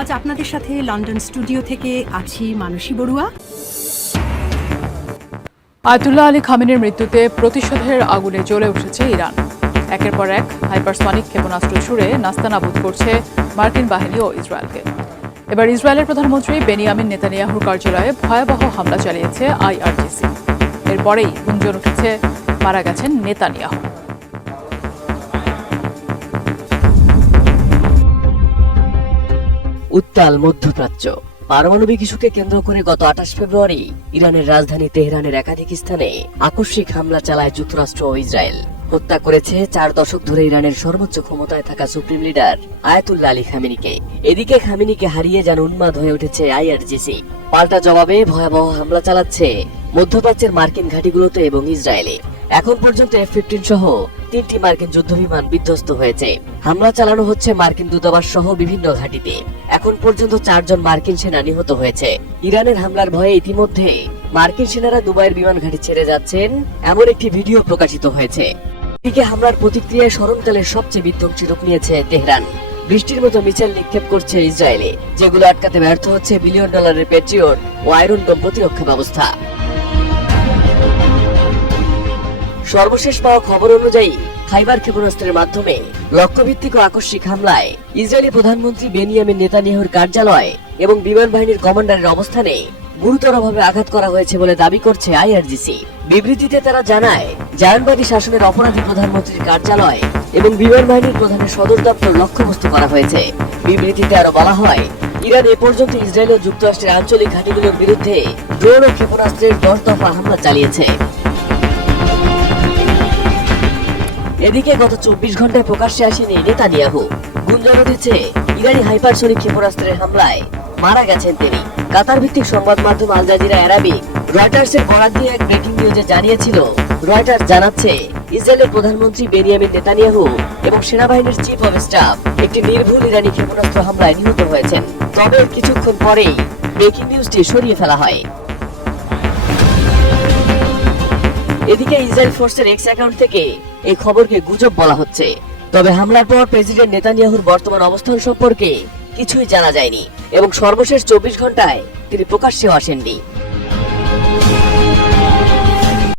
আজ আপনাদের সাথে লন্ডন স্টুডিও থেকে আছি মানসী বড়ুয়া। আয়াতুল্লাহ আলী খামেনির মৃত্যুতে প্রতিশোধের আগুনে জ্বলে উঠেছে ইরান। একের পর এক হাইপারসনিক ক্ষেপণাস্ত্র ছুড়ে নাস্তানাবুদ করছে মার্কিন বাহিনী ও ইসরায়েলকে। এবার ইসরায়েলের প্রধানমন্ত্রী বেনিয়ামিন নেতানিয়াহুর কার্যালয়ে ভয়াবহ হামলা চালিয়েছে আইআরজিসি। এরপরেই গুঞ্জন উঠেছে মারা গেছেন নেতানিয়াহু। উত্তাল মধ্যপ্রাচ্য। পারমাণবিক ইস্যুকে কেন্দ্র করে গত 28 ফেব্রুয়ারি ইরানের রাজধানী তেহরানের একাধিক স্থানে আকস্মিক হামলা চালায় যুক্তরাষ্ট্র ও ইসরায়েল। হত্যা করেছে 4 দশক ধরে ইরানের সর্বোচ্চ ক্ষমতায় থাকা সুপ্রিম লিডার আয়াতুল্লাহ আলী খামেনিকে। এদিকে খামেনিকে হারিয়ে যেন উন্মাদ হয়ে উঠেছে আইআরজিসি। পাল্টা জবাবে ভয়াবহ হামলা চালাচ্ছে মধ্যপ্রাচ্যের মার্কিন ঘাঁটিগুলোতে এবং ইসরায়েলে। এখন পর্যন্ত F-15 সহ 3টি মার্কিন যুদ্ধবিমান বিধ্বস্ত হয়েছে। হামলা চালানো হচ্ছে মার্কিন দূতাবাস সহ বিভিন্ন ঘাঁটিতে। এখন পর্যন্ত 4 জন মার্কিন সেনা নিহত হয়েছে। ইরানের হামলার ভয়ে ইতিমধ্যে মার্কিন সেনারা দুবাইয়ের বিমান ঘাঁটি ছেড়ে যাচ্ছেন এমন একটি ভিডিও প্রকাশিত হয়েছে। এদিকে হামলার প্রতিক্রিয়ায় স্মরণকালের সবচেয়ে বিধ্বংসী রূপ নিয়েছে তেহরান। বৃষ্টির মতো মিসাইল নিক্ষেপ করছে ইসরায়েলে, যেগুলো আটকাতে ব্যর্থ হচ্ছে $1 বিলিয়ন প্যাট্রিয়ট ও আয়রন ডোম প্রতিরক্ষা ব্যবস্থা। সর্বশেষ পাওয়া খবর অনুযায়ী খাইবার ক্ষেপণাস্ত্রের মাধ্যমে লক্ষ্যভিত্তিক ও আকস্মিক হামলায় ইসরায়েলি প্রধানমন্ত্রী বেনিয়ামিন নেতানিয়াহুর কার্যালয় এবং বিমান বাহিনীর কমান্ডারের অবস্থানে গুরুতরভাবে আঘাত করা হয়েছে বলে দাবি করছে আইআরজিসি। বিবৃতিতে তারা জানায়, জায়নবাদী শাসনের অপরাধী প্রধানমন্ত্রীর কার্যালয় এবং বিমান বাহিনীর প্রধানের সদর দপ্তর লক্ষ্যবস্তু করা হয়েছে। বিবৃতিতে আরো বলা হয়, ইরান এ পর্যন্ত ইসরায়েল ও যুক্তরাষ্ট্রের আঞ্চলিক ঘাঁটিগুলোর বিরুদ্ধে ড্রোন ও ক্ষেপণাস্ত্রের 10 দফা হামলা চালিয়েছে। এদিকে গত 24 ঘন্টায় প্রকাশ্যে আসেনি নেতানিয়াহু। গুঞ্জন উঠেছে ইরানি হাইপারসনিক ক্ষেপণাস্ত্রের হামলায় মারা গেছেন তিনি। কাতার ভিত্তিক সংবাদ মাধ্যম আল জাজিরা আরাবিক রয়টার্সের বরাত দিয়ে এক ব্রেকিং নিউজে জানিয়েছিল, রয়টার্স জানাচ্ছে ইসরায়েলের প্রধানমন্ত্রী বেনিয়ামিন নেতানিয়াহু এবং সেনাবাহিনীর চিফ অফ স্টাফ একটি নির্ভুল ইরানি ক্ষেপণাস্ত্র হামলায় নিহত হয়েছেন। তবে কিছুক্ষণ পরেই ব্রেকিং নিউজটি সরিয়ে ফেলা হয়। এদিকে ইসরায়েল ফোর্সের এক্স অ্যাকাউন্ট থেকে এই খবরকে গুজব বলা হচ্ছে। তবে হামলার পর প্রেসিডেন্ট নেতানিয়াহুর বর্তমান অবস্থান সম্পর্কে কিছুই জানা যায়নি এবং সর্বশেষ 24 ঘন্টায় তিনি প্রকাশ্যেও আসেননি।